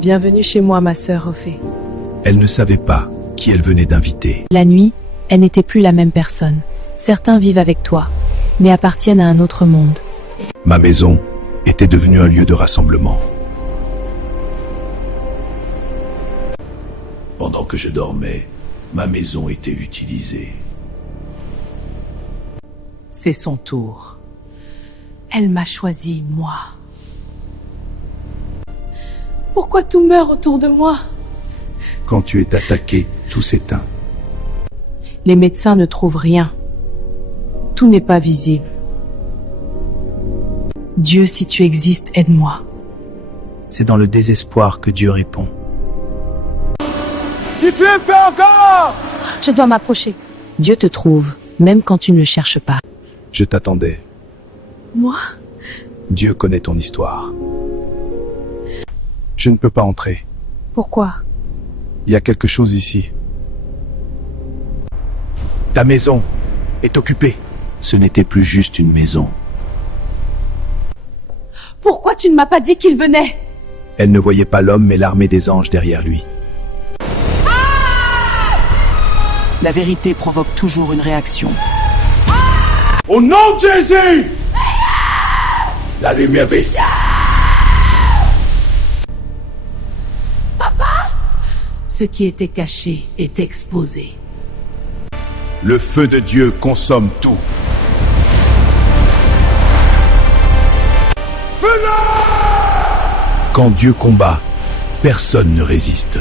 Bienvenue chez moi, ma sœur Ophée. Elle ne savait pas qui elle venait d'inviter. La nuit, elle n'était plus la même personne. Certains vivent avec toi, mais appartiennent à un autre monde. Ma maison était devenue un lieu de rassemblement. Pendant que je dormais, ma maison était utilisée. C'est son tour. Elle m'a choisi, moi. Pourquoi tout meurt autour de moi? Quand tu es attaqué, tout s'éteint. Les médecins ne trouvent rien. Tout n'est pas visible. Dieu, si tu existes, aide-moi. C'est dans le désespoir que Dieu répond. Si tu es pas encore! Je dois m'approcher. Dieu te trouve, même quand tu ne le cherches pas. Je t'attendais. Moi? Dieu connaît ton histoire. Je ne peux pas entrer. Pourquoi? Il y a quelque chose ici. Ta maison est occupée. Ce n'était plus juste une maison. Pourquoi tu ne m'as pas dit qu'il venait? Elle ne voyait pas l'homme mais l'armée des anges derrière lui. La vérité provoque toujours une réaction. Au nom de Jésus! La lumière brille. Ce qui était caché est exposé. Le feu de Dieu consomme tout. Quand Dieu combat, personne ne résiste.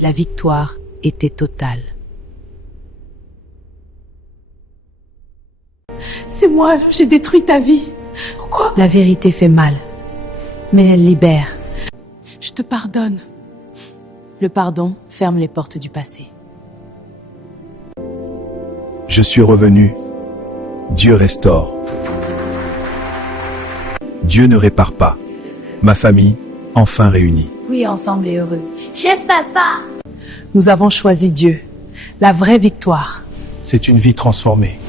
La victoire était totale. C'est moi, j'ai détruit ta vie. Pourquoi? La vérité fait mal, mais elle libère. Je te pardonne. Le pardon ferme les portes du passé. Je suis revenu. Dieu restaure. Dieu ne répare pas. Ma famille, enfin réunie. Oui, ensemble et heureux. J'aime papa. Nous avons choisi Dieu, la vraie victoire. C'est une vie transformée.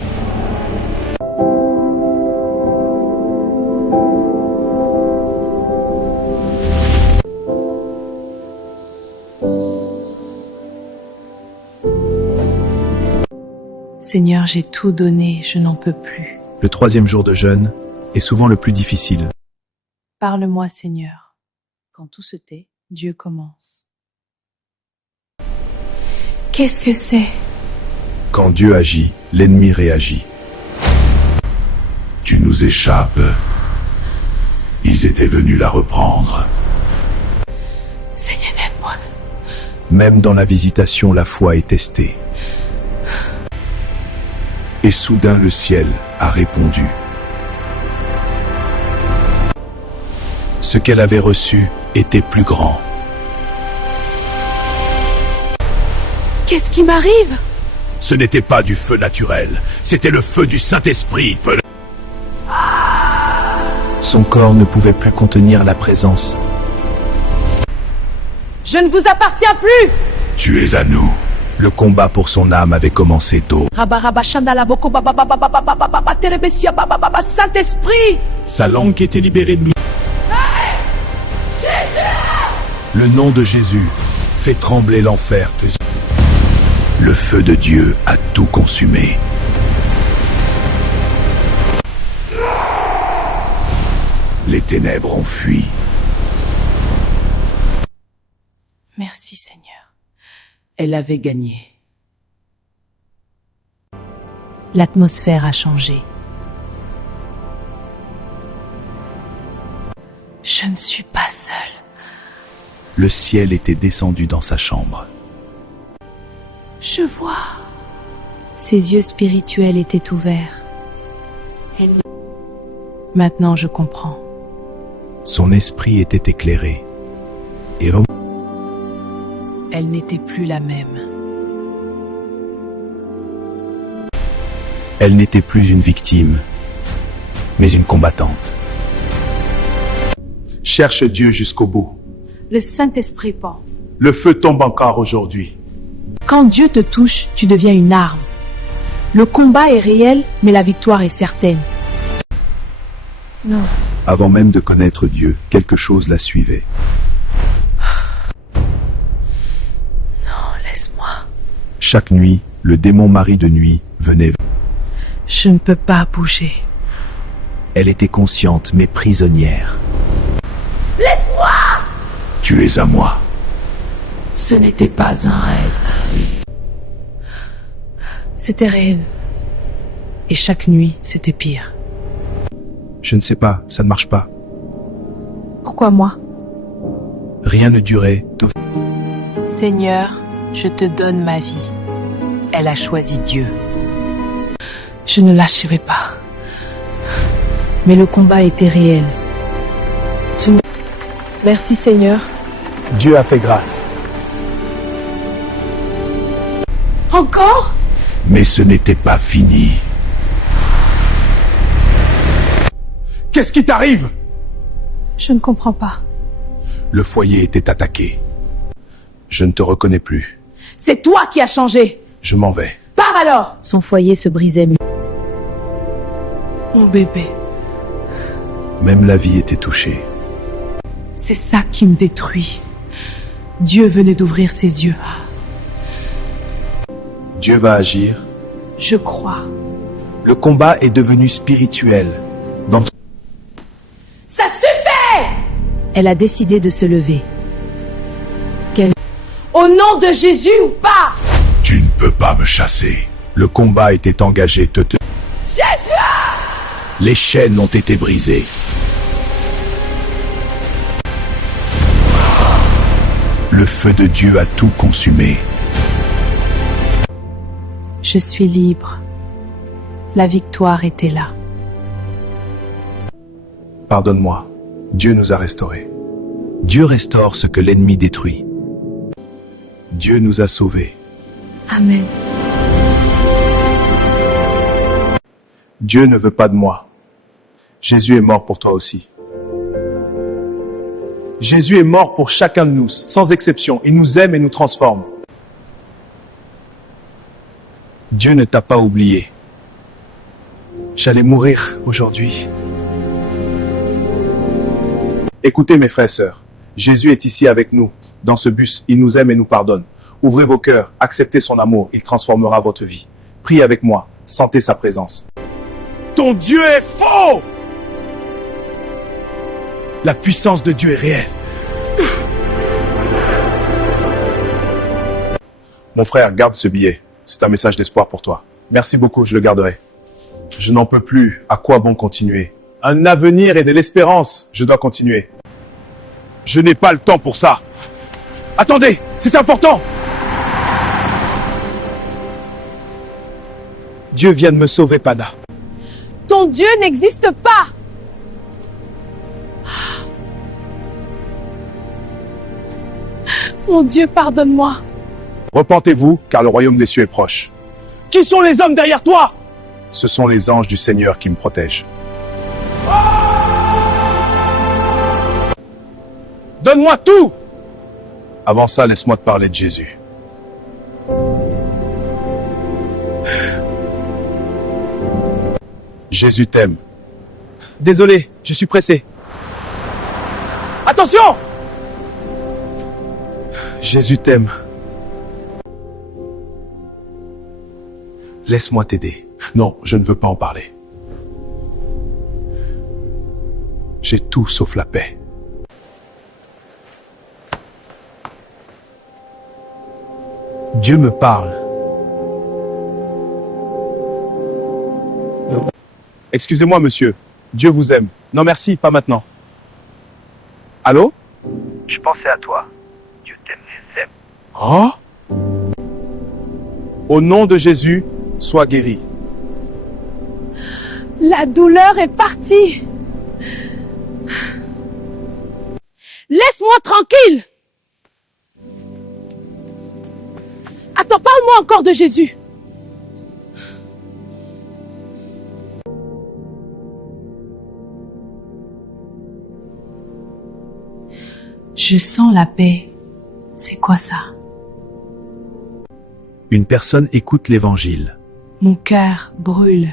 Seigneur, j'ai tout donné, je n'en peux plus. Le 3e jour de jeûne est souvent le plus difficile. Parle-moi, Seigneur. Quand tout se tait, Dieu commence. Qu'est-ce que c'est? Quand Dieu agit, l'ennemi réagit. Tu nous échappes. Ils étaient venus la reprendre. Seigneur, aide-moi. Même dans la visitation, la foi est testée. Et soudain le ciel a répondu. Ce qu'elle avait reçu était plus grand. Qu'est-ce qui m'arrive? Ce n'était pas du feu naturel, c'était le feu du Saint-Esprit. Son corps ne pouvait plus contenir la présence. Je ne vous appartiens plus! Tu es à nous. Le combat pour son âme avait commencé tôt. Saint-Esprit! Sa langue était libérée de lui. Le nom de Jésus fait trembler l'enfer. Le feu de Dieu a tout consumé. Les ténèbres ont fui. Merci Seigneur. Elle avait gagné. L'atmosphère a changé. Je ne suis pas seule. Le ciel était descendu dans sa chambre. Je vois. Ses yeux spirituels étaient ouverts. Maintenant je comprends. Son esprit était éclairé. Et elle n'était plus la même. Elle n'était plus une victime, mais une combattante. Cherche Dieu jusqu'au bout. Le Saint-Esprit pend. Le feu tombe encore aujourd'hui. Quand Dieu te touche, tu deviens une arme. Le combat est réel, mais la victoire est certaine. Non. Avant même de connaître Dieu, quelque chose la suivait. Non, laisse-moi. Chaque nuit, le démon mari de nuit venait. Je ne peux pas bouger. Elle était consciente mais prisonnière. Laisse-moi! Tu es à moi. Ce n'était pas un rêve. C'était réel. Et chaque nuit, c'était pire. Je ne sais pas, ça ne marche pas. Pourquoi moi? Rien ne durait. Seigneur, je te donne ma vie. Elle a choisi Dieu. Je ne lâcherai pas. Mais le combat était réel. Merci Seigneur. Dieu a fait grâce. Encore? Mais ce n'était pas fini. Qu'est-ce qui t'arrive? Je ne comprends pas. Le foyer était attaqué. Je ne te reconnais plus. C'est toi qui as changé. Je m'en vais. Pars alors. Son foyer se brisait. Mon bébé. Même la vie était touchée. C'est ça qui me détruit. Dieu venait d'ouvrir ses yeux. Dieu va agir. Je crois. Le combat est devenu spirituel. Ça suffit! Elle a décidé de se lever. Au nom de Jésus ou pas? Tu ne peux pas me chasser. Le combat était engagé. Jésus! Les chaînes ont été brisées. Le feu de Dieu a tout consumé. Je suis libre. La victoire était là. Pardonne-moi. Dieu nous a restaurés. Dieu restaure ce que l'ennemi détruit. Dieu nous a sauvés. Amen. Dieu ne veut pas de moi. Jésus est mort pour toi aussi. Jésus est mort pour chacun de nous, sans exception. Il nous aime et nous transforme. Dieu ne t'a pas oublié. J'allais mourir aujourd'hui. Écoutez mes frères et sœurs, Jésus est ici avec nous, dans ce bus, il nous aime et nous pardonne. Ouvrez vos cœurs, acceptez son amour, il transformera votre vie. Priez avec moi, sentez sa présence. Ton Dieu est faux! La puissance de Dieu est réelle. Mon frère, garde ce billet. C'est un message d'espoir pour toi. Merci beaucoup, je le garderai. Je n'en peux plus. À quoi bon continuer? Un avenir et de l'espérance. Je dois continuer. Je n'ai pas le temps pour ça. Attendez, c'est important. Dieu vient de me sauver, Pada. Ton Dieu n'existe pas. Mon Dieu, pardonne-moi. Repentez-vous, car le royaume des cieux est proche. Qui sont les hommes derrière toi? Ce sont les anges du Seigneur qui me protègent. Donne-moi tout! Avant ça, laisse-moi te parler de Jésus. Jésus t'aime. Désolé, je suis pressé. Attention! Jésus t'aime. Laisse-moi t'aider. Non, je ne veux pas en parler. J'ai tout sauf la paix. Dieu me parle. Excusez-moi, monsieur. Dieu vous aime. Non, merci, pas maintenant. Allô? Je pensais à toi. Dieu t'aime, je t'aime. Oh? Au nom de Jésus, sois guéri. La douleur est partie. Laisse-moi tranquille. Attends, parle-moi encore de Jésus. Je sens la paix. C'est quoi ça? Une personne écoute l'évangile. Mon cœur brûle.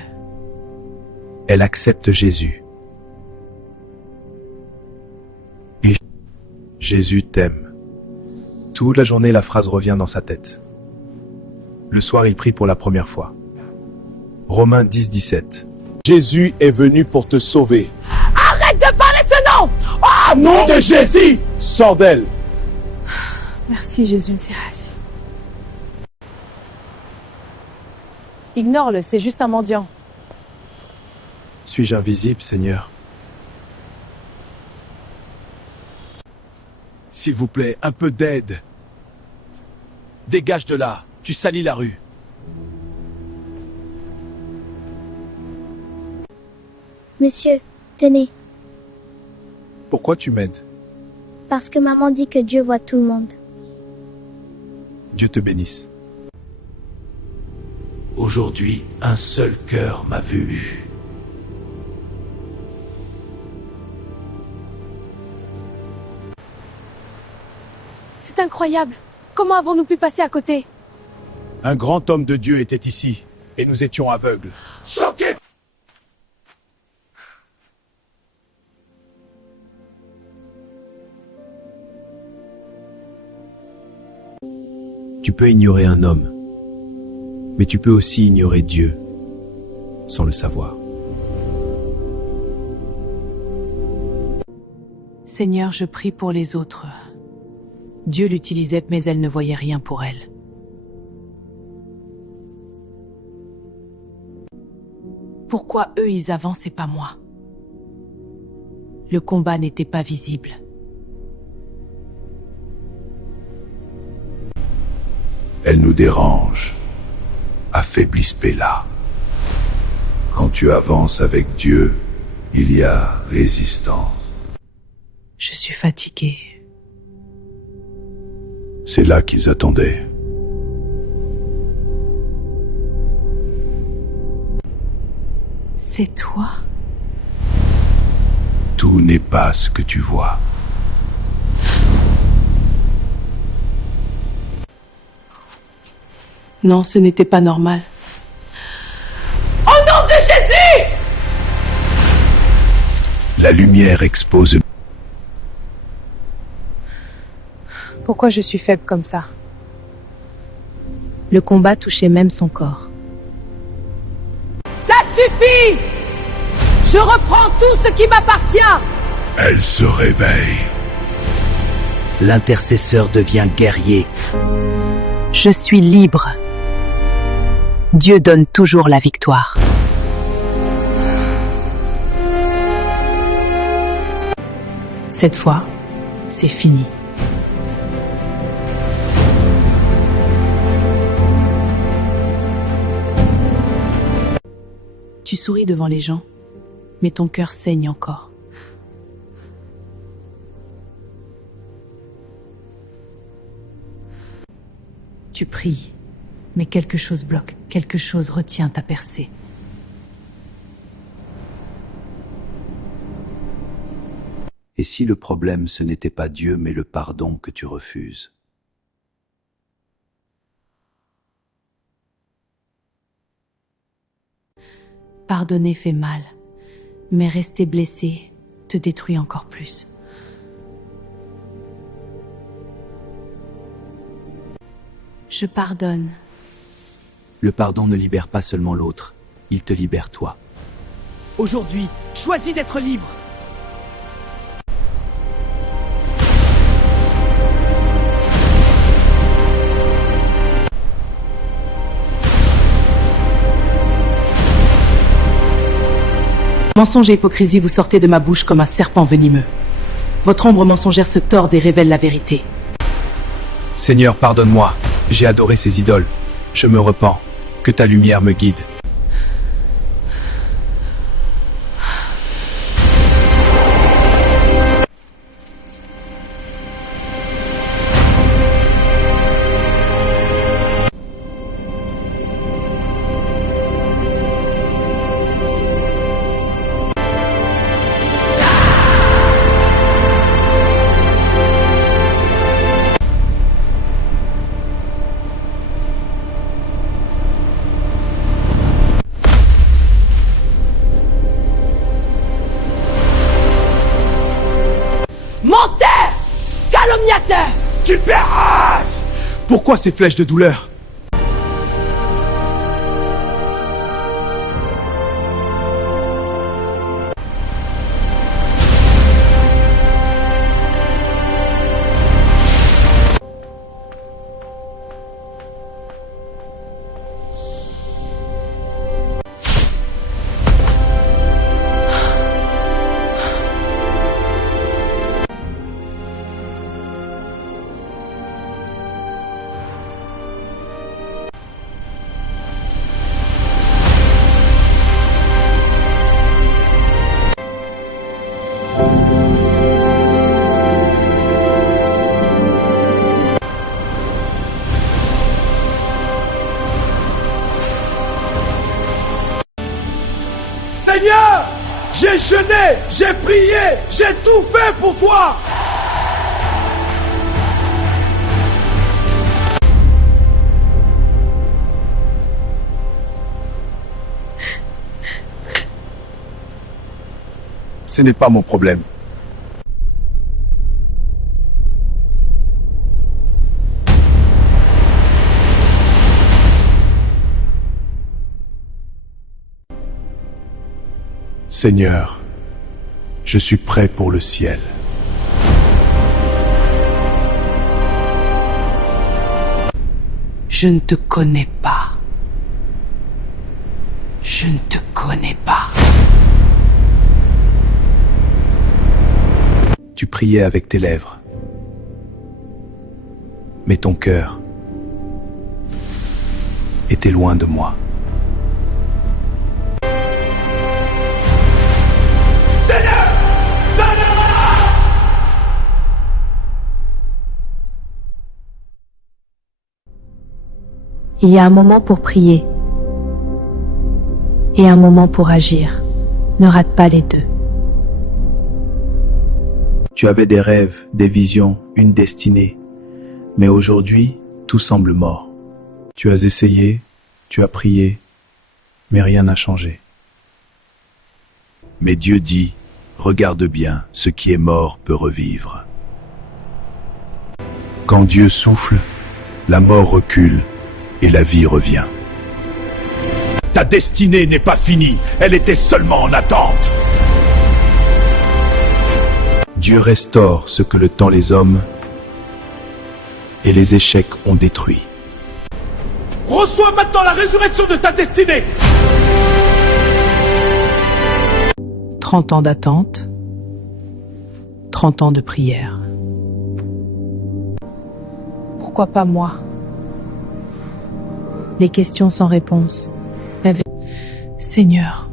Elle accepte Jésus. Et Jésus t'aime. Toute la journée, la phrase revient dans sa tête. Le soir, il prie pour la première fois. Romains 10, 17. Jésus est venu pour te sauver. Arrête de parler de ce nom! Au nom de Jésus, sors d'elle. Merci Jésus. Ignore-le, c'est juste un mendiant. Suis-je invisible, Seigneur? S'il vous plaît, un peu d'aide. Dégage de là, tu salis la rue. Monsieur, tenez, Pourquoi tu m'aides? parce que maman dit que Dieu voit tout le monde. Dieu te bénisse. Aujourd'hui, un seul cœur m'a vu. C'est incroyable. Comment avons-nous pu passer à côté? Un grand homme de Dieu était ici, et nous étions aveugles. Choqués! Tu peux ignorer un homme, mais tu peux aussi ignorer Dieu, sans le savoir. Seigneur, je prie pour les autres. Dieu l'utilisait, mais elle ne voyait rien pour elle. Pourquoi eux ils avancent et pas moi? Le combat n'était pas visible. Elle nous dérange, affaiblisse Péla. Quand tu avances avec Dieu, il y a résistance. Je suis fatiguée. C'est là qu'ils attendaient. C'est toi? Tout n'est pas ce que tu vois. Non, ce n'était pas normal. Au nom de Jésus! La lumière expose. Pourquoi je suis faible comme ça? Le combat touchait même son corps. Ça suffit! Je reprends tout ce qui m'appartient! Elle se réveille. L'intercesseur devient guerrier. Je suis libre. Dieu donne toujours la victoire. Cette fois, c'est fini. Tu souris devant les gens, mais ton cœur saigne encore. Tu pries, mais quelque chose bloque, quelque chose retient ta percée. Et si le problème ce n'était pas Dieu mais le pardon que tu refuses? Pardonner fait mal, mais rester blessé te détruit encore plus. Je pardonne. Le pardon ne libère pas seulement l'autre, il te libère toi. Aujourd'hui, choisis d'être libre. Mensonge et hypocrisie, vous sortez de ma bouche comme un serpent venimeux. Votre ombre mensongère se tord et révèle la vérité. Seigneur, pardonne-moi. J'ai adoré ces idoles. Je me repens. Que ta lumière me guide. Tu fais rage! Pourquoi ces flèches de douleur? Seigneur, j'ai jeûné, j'ai prié, j'ai tout fait pour toi. Ce n'est pas mon problème. Seigneur, je suis prêt pour le ciel. Je ne te connais pas. Je ne te connais pas. Tu priais avec tes lèvres. Mais ton cœur était loin de moi. Il y a un moment pour prier et un moment pour agir. Ne rate pas les deux. Tu avais des rêves, des visions, une destinée. Mais aujourd'hui, tout semble mort. Tu as essayé, tu as prié, mais rien n'a changé. Mais Dieu dit, regarde bien, ce qui est mort peut revivre. Quand Dieu souffle, la mort recule et la vie revient. Ta destinée n'est pas finie, elle était seulement en attente. Dieu restaure ce que le temps, les hommes et les échecs ont détruit. Reçois maintenant la résurrection de ta destinée. 30 ans d'attente, 30 ans de prière. Pourquoi pas moi? Les questions sans réponse. Seigneur,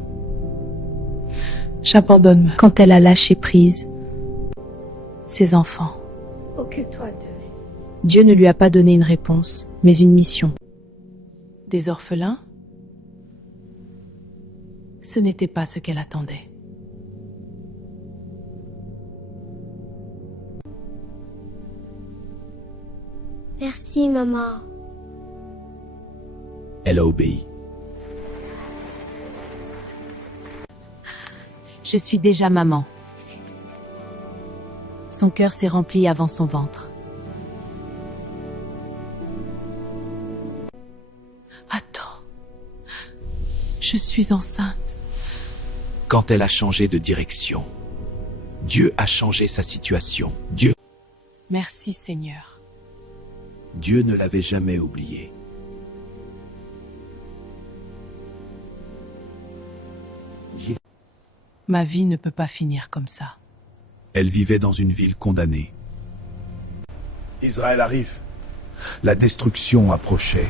j'abandonne. Quand elle a lâché prise, ses enfants. Occupe-toi d'eux. Dieu ne lui a pas donné une réponse, mais une mission. Des orphelins? Ce n'était pas ce qu'elle attendait. Merci, maman. Elle a obéi. Je suis déjà maman. Son cœur s'est rempli avant son ventre. Attends. Je suis enceinte. Quand elle a changé de direction, Dieu a changé sa situation. Merci, Seigneur. Dieu ne l'avait jamais oubliée. Ma vie ne peut pas finir comme ça. Elle vivait dans une ville condamnée. Israël arrive. La destruction approchait.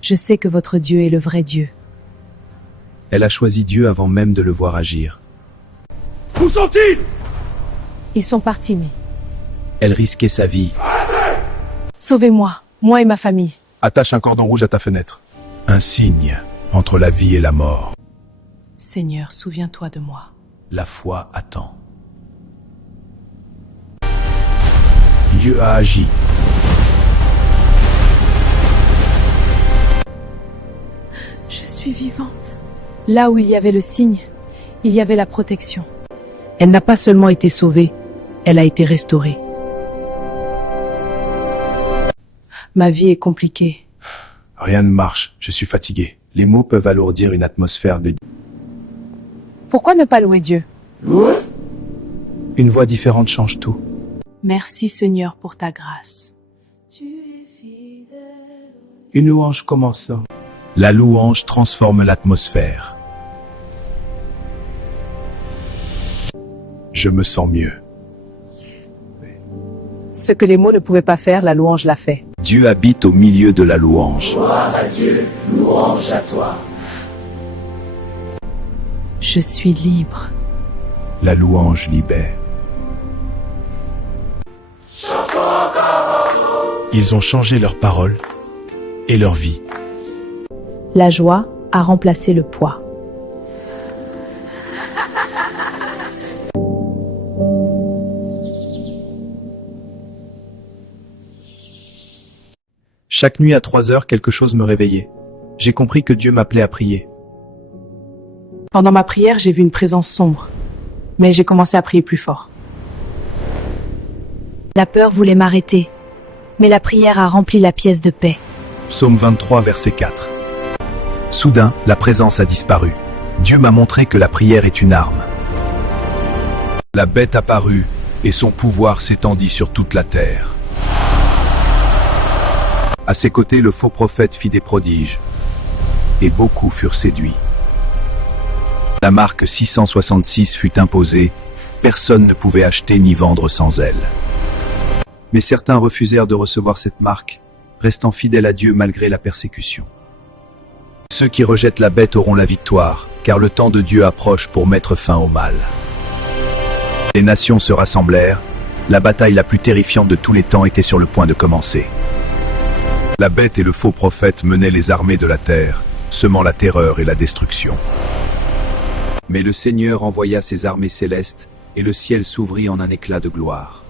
Je sais que votre Dieu est le vrai Dieu. Elle a choisi Dieu avant même de le voir agir. Où sont-ils? Ils sont partis, mais... Elle risquait sa vie. Sauvez-moi, moi et ma famille. Attache un cordon rouge à ta fenêtre. Un signe entre la vie et la mort. Seigneur, souviens-toi de moi. La foi attend. Dieu a agi. Je suis vivante. Là où il y avait le signe, il y avait la protection. Elle n'a pas seulement été sauvée, elle a été restaurée. Ma vie est compliquée. Rien ne marche, je suis fatigué. Les mots peuvent alourdir une atmosphère de... Pourquoi ne pas louer Dieu? Une voix différente change tout. Merci Seigneur pour ta grâce. Une louange commence. La louange transforme l'atmosphère. Je me sens mieux. Ce que les mots ne pouvaient pas faire, la louange l'a fait. Dieu habite au milieu de la louange. Gloire à Dieu, louange à toi. Je suis libre. La louange libère. Ils ont changé leurs paroles et leur vie. La joie a remplacé le poids. Chaque nuit à 3 heures, quelque chose me réveillait. J'ai compris que Dieu m'appelait à prier. Pendant ma prière, j'ai vu une présence sombre. Mais j'ai commencé à prier plus fort. La peur voulait m'arrêter, mais la prière a rempli la pièce de paix. Psaume 23, verset 4. Soudain, la présence a disparu. Dieu m'a montré que la prière est une arme. La bête apparut, et son pouvoir s'étendit sur toute la terre. À ses côtés, le faux prophète fit des prodiges, et beaucoup furent séduits. La marque 666 fut imposée, personne ne pouvait acheter ni vendre sans elle. Mais certains refusèrent de recevoir cette marque, restant fidèles à Dieu malgré la persécution. Ceux qui rejettent la bête auront la victoire, car le temps de Dieu approche pour mettre fin au mal. Les nations se rassemblèrent, la bataille la plus terrifiante de tous les temps était sur le point de commencer. La bête et le faux prophète menaient les armées de la terre, semant la terreur et la destruction. Mais le Seigneur envoya ses armées célestes, et le ciel s'ouvrit en un éclat de gloire.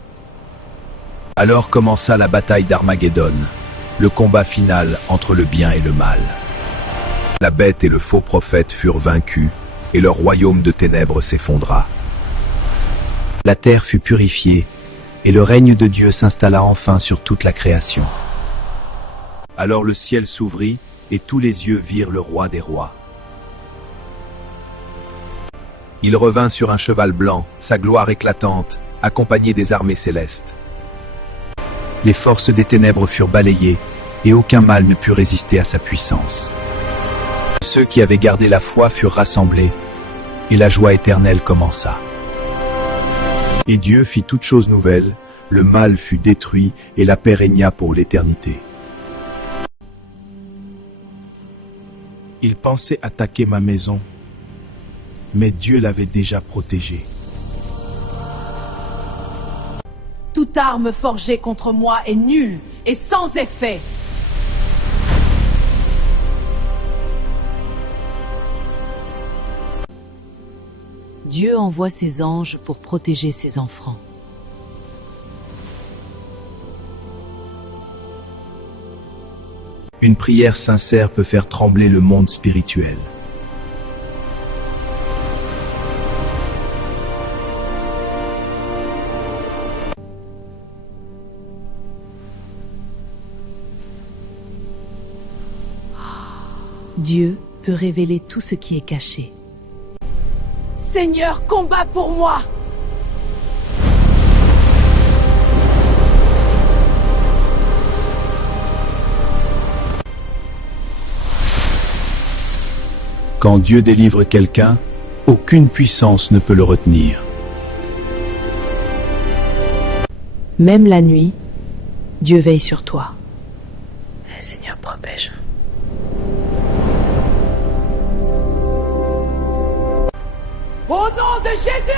Alors commença la bataille d'Armageddon, le combat final entre le bien et le mal. La bête et le faux prophète furent vaincus, et leur royaume de ténèbres s'effondra. La terre fut purifiée, et le règne de Dieu s'installa enfin sur toute la création. Alors le ciel s'ouvrit, et tous les yeux virent le roi des rois. Il revint sur un cheval blanc, sa gloire éclatante, accompagné des armées célestes. Les forces des ténèbres furent balayées, et aucun mal ne put résister à sa puissance. Ceux qui avaient gardé la foi furent rassemblés, et la joie éternelle commença. Et Dieu fit toutes choses nouvelles, le mal fut détruit, et la paix régna pour l'éternité. Ils pensaient attaquer ma maison, mais Dieu l'avait déjà protégée. Toute arme forgée contre moi est nulle et sans effet. Dieu envoie ses anges pour protéger ses enfants. Une prière sincère peut faire trembler le monde spirituel. Dieu peut révéler tout ce qui est caché. Seigneur, combat pour moi! Quand Dieu délivre quelqu'un, aucune puissance ne peut le retenir. Même la nuit, Dieu veille sur toi. Seigneur, protège. Au nom de Jésus!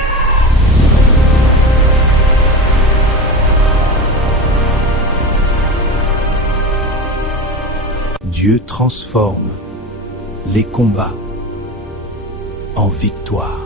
Dieu transforme les combats en victoire.